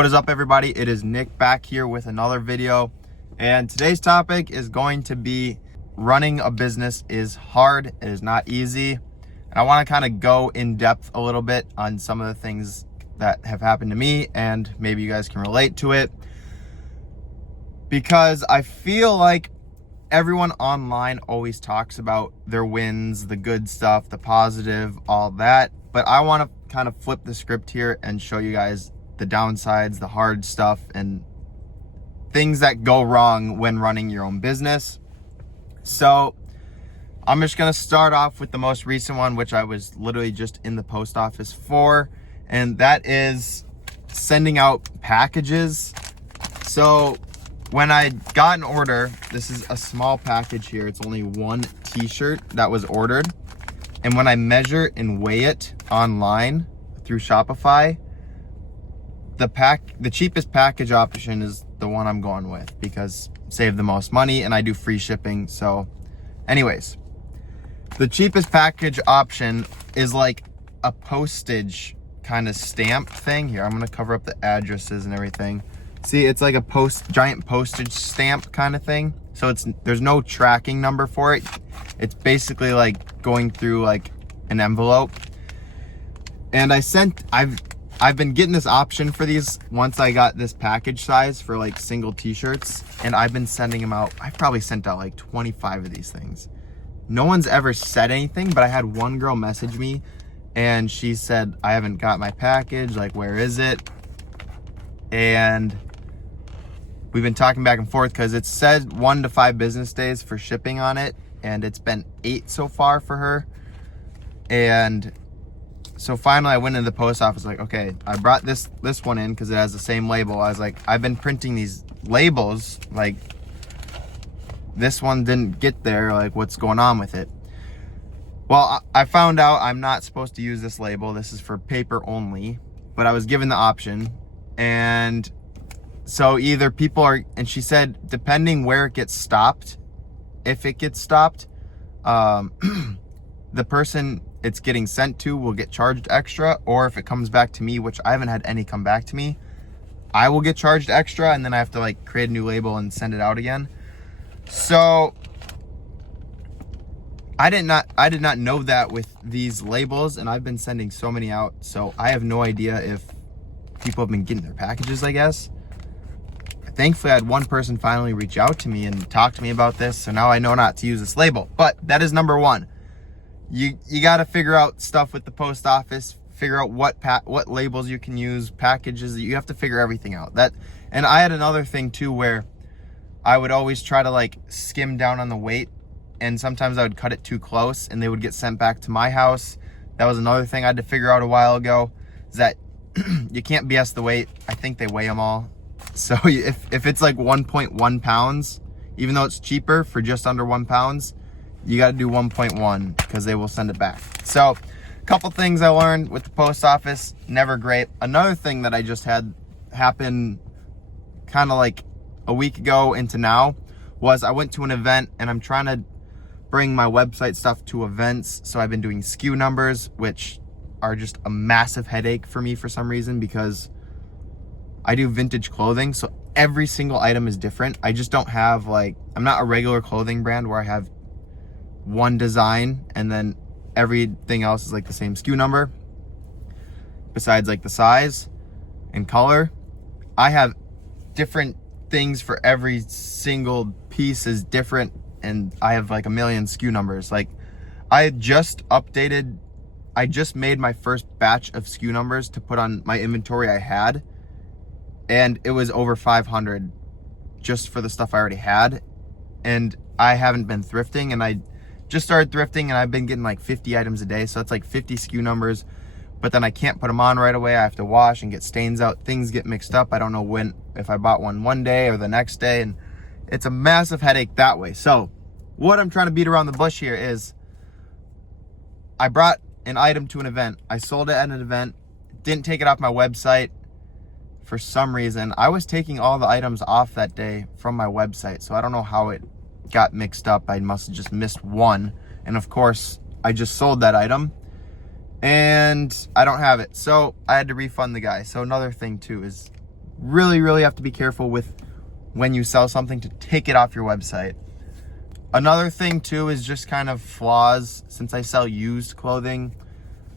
What is up, everybody? It is Nick back here with another video, and today's topic is going to be running a business is hard. It is not easy, and I want to kind of go in depth a little bit on some of the things that have happened to me, and maybe you guys can relate to it, because I feel like everyone online always talks about their wins, the good stuff, the positive, all that, but I want to kind of flip the script here and show you guys the downsides, the hard stuff, and things that go wrong when running your own business. So I'm just gonna start off with the most recent one, which I was literally just in the post office for, and that is sending out packages. So when I got an order, this is a small package here, it's only one t-shirt that was ordered, and when I measure and weigh it online through Shopify, the cheapest package option is the one I'm going with, because save the most money and I do free shipping. So anyways, the cheapest package option is like a postage kind of stamp thing. Here, I'm gonna cover up the addresses and everything. See, it's like a giant postage stamp kind of thing. So there's no tracking number for it. It's basically like going through like an envelope. And I've been getting this option for these once I got this package size for like single t-shirts, and I've been sending them out. I've probably sent out like 25 of these things. No one's ever said anything, but I had one girl message me and she said, I haven't got my package, like where is it? And we've been talking back and forth because it said 1 to 5 business days for shipping on it, and it's been 8 so far for her. And so finally I went into the post office, like, okay, I brought this one in because it has the same label. I was like, I've been printing these labels, like this one didn't get there, like what's going on with it? Well, I found out I'm not supposed to use this label. This is for paper only, but I was given the option. And so either people are, and she said, depending where it gets stopped, if it gets stopped, the person it's getting sent to will get charged extra, or if it comes back to me, which I haven't had any come back to me, I will get charged extra, and then I have to like create a new label and send it out again. So I did not know that with these labels, and I've been sending so many out, so I have no idea if people have been getting their packages, I guess. Thankfully, I had one person finally reach out to me and talk to me about this, so now I know not to use this label. But that is number one. You got to figure out stuff with the post office, figure out what labels you can use, packages. You have to figure everything out. And I had another thing too, where I would always try to like skim down on the weight, and sometimes I would cut it too close and they would get sent back to my house. That was another thing I had to figure out a while ago, is that you can't BS the weight. I think they weigh them all. So if it's like 1.1 pounds, even though it's cheaper for just under 1 pound, you got to do 1.1 because they will send it back. So a couple things I learned with the post office, never great. Another thing that I just had happen kind of like a week ago into now was I went to an event, and I'm trying to bring my website stuff to events. So I've been doing SKU numbers, which are just a massive headache for me for some reason, because I do vintage clothing, so every single item is different. I just don't have like, I'm not a regular clothing brand where I have one design and then everything else is like the same SKU number, besides like the size and color. I have different things for every single piece is different, and I have like a million SKU numbers. Like I just made my first batch of SKU numbers to put on my inventory I had, and it was over 500 just for the stuff I already had. And I haven't been thrifting, and I just started thrifting, and I've been getting like 50 items a day. So that's like 50 SKU numbers, but then I can't put them on right away. I have to wash and get stains out. Things get mixed up. I don't know if I bought one day or the next day, and it's a massive headache that way. So what I'm trying to beat around the bush here is I brought an item to an event. I sold it at an event, didn't take it off my website for some reason. I was taking all the items off that day from my website, so I don't know how it got mixed up. I must have just missed one, and of course I just sold that item and I don't have it, so I had to refund the guy. So another thing too is really, really have to be careful with when you sell something to take it off your website. Another thing too is just kind of flaws. Since I sell used clothing,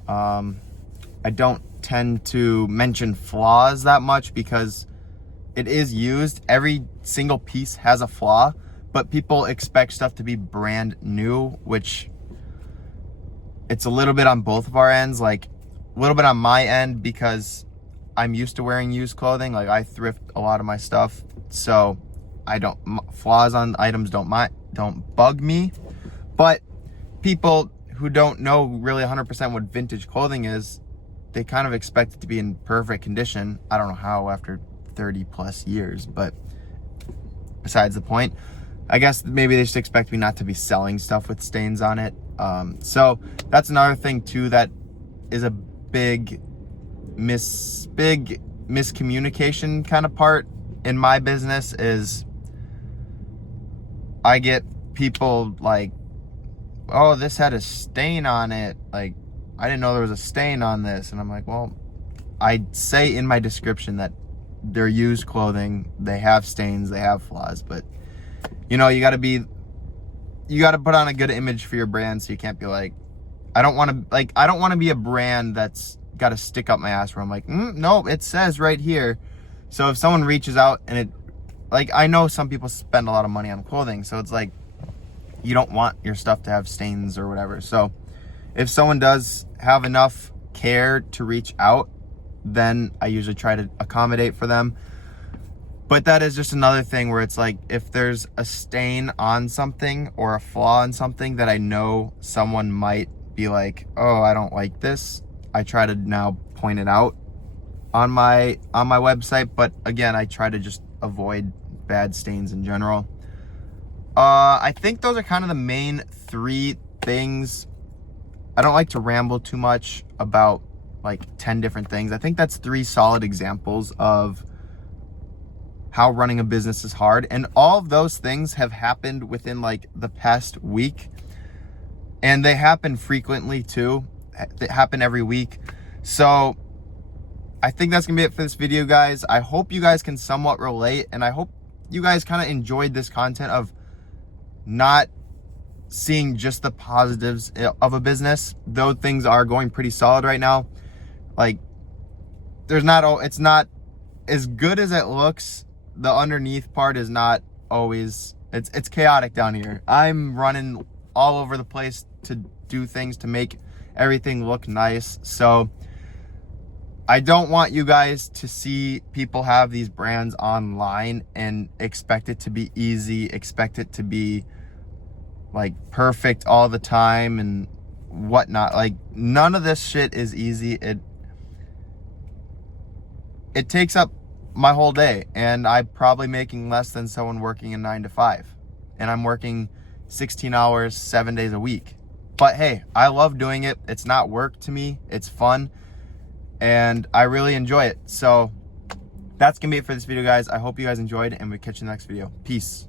I don't tend to mention flaws that much because it is used. Every single piece has a flaw, but people expect stuff to be brand new, which it's a little bit on both of our ends. Like a little bit on my end because I'm used to wearing used clothing. Like I thrift a lot of my stuff, so flaws on items don't bug me. But people who don't know really 100% what vintage clothing is, they kind of expect it to be in perfect condition. I don't know how after 30 plus years, but besides the point. I guess maybe they just expect me not to be selling stuff with stains on it. So that's another thing too that is a big miscommunication kind of part in my business is I get people like, oh, this had a stain on it. Like, I didn't know there was a stain on this. And I'm like, well, I say in my description that they're used clothing, they have stains, they have flaws, but you know, you got to put on a good image for your brand. So you can't be like, I don't want to be a brand that's got to stick up my ass where I'm like, no, it says right here. So if someone reaches out and I know some people spend a lot of money on clothing, so it's like, you don't want your stuff to have stains or whatever. So if someone does have enough care to reach out, then I usually try to accommodate for them. But that is just another thing where it's like, if there's a stain on something or a flaw in something that I know someone might be like, oh, I don't like this, I try to now point it out on my website. But again, I try to just avoid bad stains in general. I think those are kind of the main three things. I don't like to ramble too much about like 10 different things. I think that's 3 solid examples of how running a business is hard. And all of those things have happened within like the past week. And they happen frequently too. They happen every week. So I think that's gonna be it for this video, guys. I hope you guys can somewhat relate, and I hope you guys kind of enjoyed this content of not seeing just the positives of a business, though things are going pretty solid right now. Like it's not as good as it looks. The underneath part is not always, it's chaotic down here. I'm running all over the place to do things to make everything look nice. So I don't want you guys to see people have these brands online and expect it to be easy, expect it to be like perfect all the time and whatnot. Like none of this shit is easy. It takes up my whole day, and I'm probably making less than someone working a 9 to 5, and I'm working 16 hours, 7 days a week. But hey, I love doing it. It's not work to me. It's fun, and I really enjoy it. So that's gonna be it for this video, guys. I hope you guys enjoyed, and we'll catch you in the next video. Peace.